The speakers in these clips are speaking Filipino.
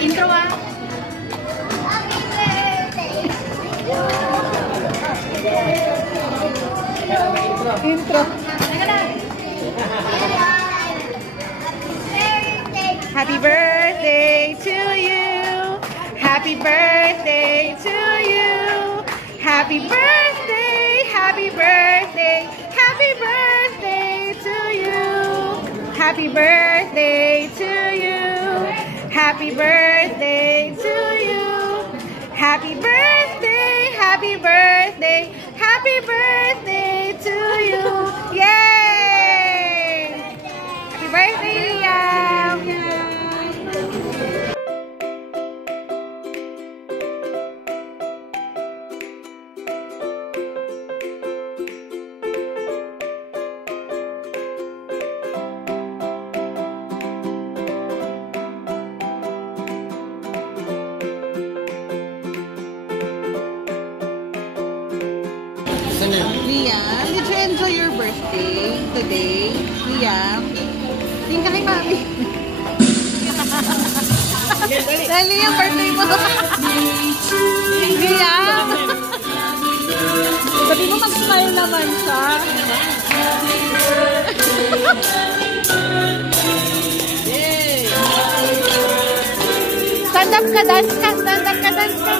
Intro ah. Intro. Happy birthday to you. Happy birthday to you. Happy birthday, happy birthday, happy birthday to you. Happy birthday to you. Happy birthday to you. Happy birthday, happy birthday, happy birthday to you. Yay! Happy birthday, Liam! Liam, did you enjoy your birthday today? Liam, tingin ka kay Mami. Dali yung birthday mo. Liam! Sabi mo mag-smile naman siya. Stand up ka, dance ka. Stand up ka, dance ka.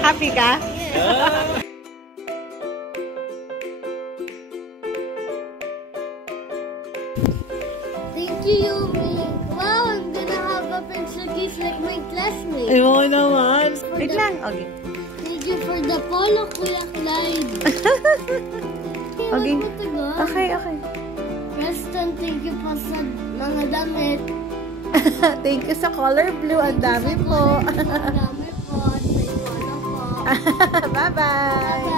Happy ka? Thank you, Yumi. Wow, I'm gonna have a pencil case like my classmate. Ay, mo naman. Wait lang. Okay. Thank you for the polo, Kuya Clyde. Okay. Okay, okay. Preston, thank you po sa mga damit. Thank you sa color blue. Ang dami po. Ang dami po. Sa iguana po. Bye-bye.